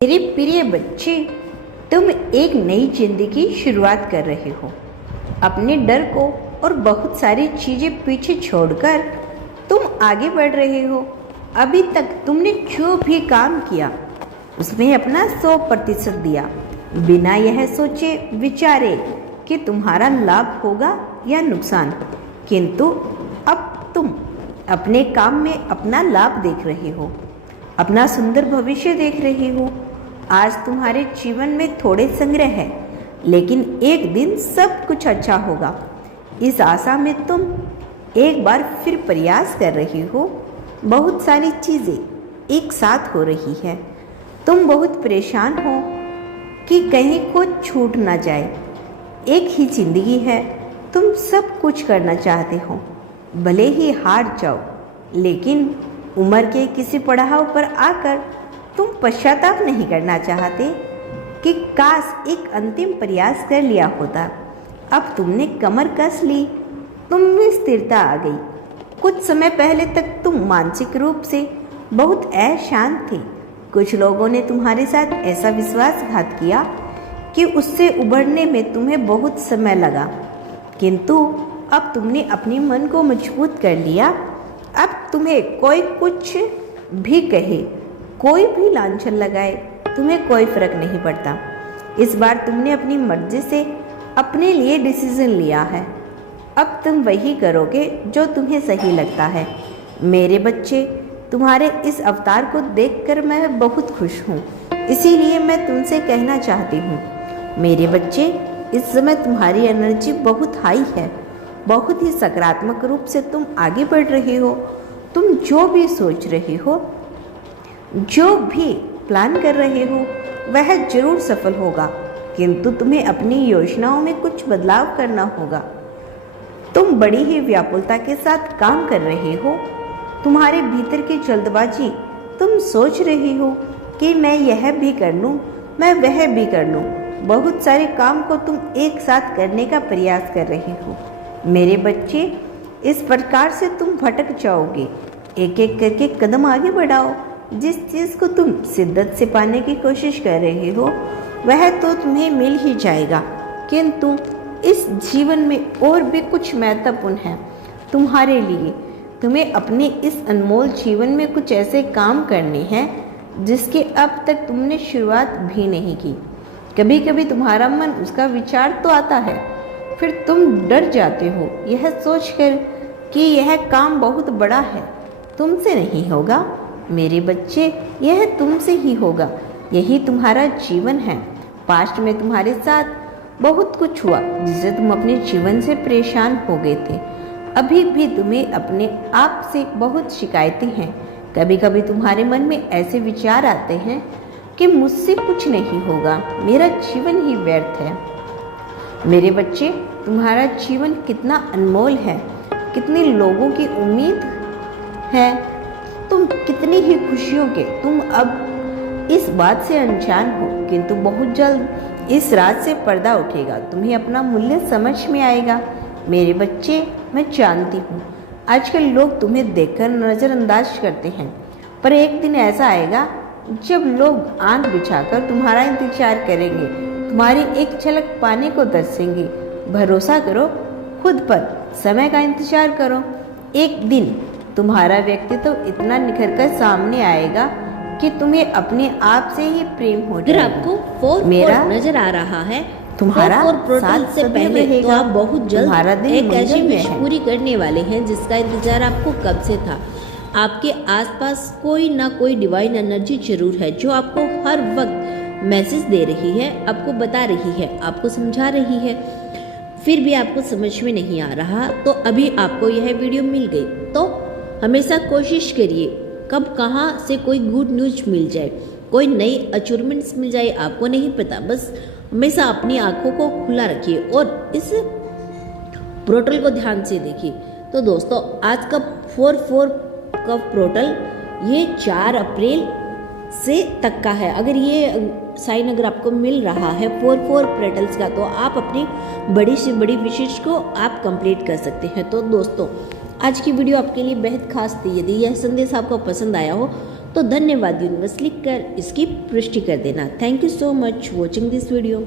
मेरे प्रिय बच्चे, तुम एक नई जिंदगी की शुरुआत कर रहे हो। अपने डर को और बहुत सारी चीजें पीछे छोड़कर तुम आगे बढ़ रहे हो। अभी तक तुमने जो भी काम किया उसमें अपना 100% दिया, बिना यह सोचे विचारे कि तुम्हारा लाभ होगा या नुकसान। किंतु अब तुम अपने काम में अपना लाभ देख रहे हो, अपना सुंदर भविष्य देख रहे हो। आज तुम्हारे जीवन में थोड़े संग्रह है, लेकिन एक दिन सब कुछ अच्छा होगा। इस आशा में तुम एक बार फिर प्रयास कर रहे हो। बहुत सारी चीज़ें एक साथ हो रही है। तुम बहुत परेशान हो कि कहीं कुछ छूट ना जाए। एक ही जिंदगी है, तुम सब कुछ करना चाहते हो, भले ही हार जाओ, लेकिन उम्र के किसी पड़ाव पर आकर तुम पश्चाताप नहीं करना चाहते कि काश एक अंतिम प्रयास कर लिया होता। अब तुमने कमर कस ली, तुम में स्थिरता आ गई। कुछ समय पहले तक तुम मानसिक रूप से बहुत अशांत थे। कुछ लोगों ने तुम्हारे साथ ऐसा विश्वासघात किया कि उससे उभरने में तुम्हें बहुत समय लगा, किंतु अब तुमने अपने मन को मजबूत कर लिया। अब तुम्हें कोई कुछ भी कहे, कोई भी लांछन लगाए, तुम्हें कोई फर्क नहीं पड़ता। इस बार तुमने अपनी मर्जी से अपने लिए डिसीजन लिया है। अब तुम वही करोगे जो तुम्हें सही लगता है। मेरे बच्चे, तुम्हारे इस अवतार को देखकर मैं बहुत खुश हूँ। इसीलिए मैं तुमसे कहना चाहती हूँ, मेरे बच्चे, इस समय तुम्हारी एनर्जी बहुत हाई है। बहुत ही सकारात्मक रूप से तुम आगे बढ़ रहे हो। तुम जो भी सोच रहे हो, जो भी प्लान कर रहे हो, वह जरूर सफल होगा, किंतु तुम्हें अपनी योजनाओं में कुछ बदलाव करना होगा। तुम बड़ी ही व्याकुलता के साथ काम कर रहे हो। तुम्हारे भीतर की जल्दबाजी, तुम सोच रही हो कि मैं यह भी कर लूँ, मैं वह भी कर लूँ। बहुत सारे काम को तुम एक साथ करने का प्रयास कर रहे हो। मेरे बच्चे, इस प्रकार से तुम भटक जाओगे। एक एक करके कदम आगे बढ़ाओ। जिस चीज़ को तुम शिद्दत से पाने की कोशिश कर रहे हो, वह तो तुम्हें मिल ही जाएगा, किंतु इस जीवन में और भी कुछ महत्वपूर्ण है तुम्हारे लिए। तुम्हें अपने इस अनमोल जीवन में कुछ ऐसे काम करने हैं जिसके अब तक तुमने शुरुआत भी नहीं की। कभी कभी तुम्हारा मन उसका विचार तो आता है, फिर तुम डर जाते हो यह सोचकर कि यह काम बहुत बड़ा है, तुमसे नहीं होगा। मेरे बच्चे, यह तुमसे ही होगा। यही तुम्हारा जीवन है। पास्ट में तुम्हारे साथ बहुत कुछ हुआ जिससे तुम अपने जीवन से परेशान हो गए थे। अभी भी तुम्हें अपने आप से बहुत शिकायतें हैं। कभी कभी तुम्हारे मन में ऐसे विचार आते हैं कि मुझसे कुछ नहीं होगा, मेरा जीवन ही व्यर्थ है। मेरे बच्चे, तुम्हारा जीवन कितना अनमोल है, कितने लोगों की उम्मीद है, तुम कितनी ही खुशियों के। तुम अब इस बात से अनजान हो, किंतु बहुत जल्द इस रात से पर्दा उठेगा। तुम्हें अपना मूल्य समझ में आएगा। मेरे बच्चे, मैं जानती हूँ आजकल लोग तुम्हें देखकर नज़रअंदाज करते हैं, पर एक दिन ऐसा आएगा जब लोग आंख बिछाकर तुम्हारा इंतजार करेंगे, तुम्हारी एक झलक पाने को तरसेंगे। भरोसा करो खुद पर, समय का इंतजार करो। एक दिन तुम्हारा व्यक्तित्व तो इतना निखर कर सामने आएगा कि तुम्हें अपने आप से ही प्रेम हो जाएगा। अगर आपको 4 नजर आ रहा है, तुम्हारा 4 पोर्टल से पहले तो आप बहुत जल्द एक ऐसी विश पूरी करने वाले हैं जिसका इंतजार आपको कब से था। आपके आसपास कोई ना कोई डिवाइन एनर्जी जरूर है जो आपको हर वक्त मैसेज दे रही है, आपको बता रही है, आपको समझा रही है। फिर भी आपको समझ में नहीं आ रहा, तो अभी आपको यह वीडियो मिल गई। तो हमेशा कोशिश करिए कब कहाँ से कोई गुड न्यूज मिल जाए, कोई नई अचीवमेंट्स मिल जाए, आपको नहीं पता। बस हमेशा अपनी आंखों को खुला रखिए और इस पोर्टल को ध्यान से देखिए। तो दोस्तों, आज का 4/4 का पोर्टल ये 4 अप्रैल से तक का है। अगर ये साइन अगर आपको मिल रहा है 4/4 पोर्टल्स का, तो आप अपनी बड़ी से बड़ी विशेष को आप कंप्लीट कर सकते हैं। तो दोस्तों, आज की वीडियो आपके लिए बेहद खास थी। यदि यह संदेश आपको पसंद आया हो तो धन्यवाद यूनिवर्स लिखकर इसकी पुष्टि कर देना। Thank you so much watching this video.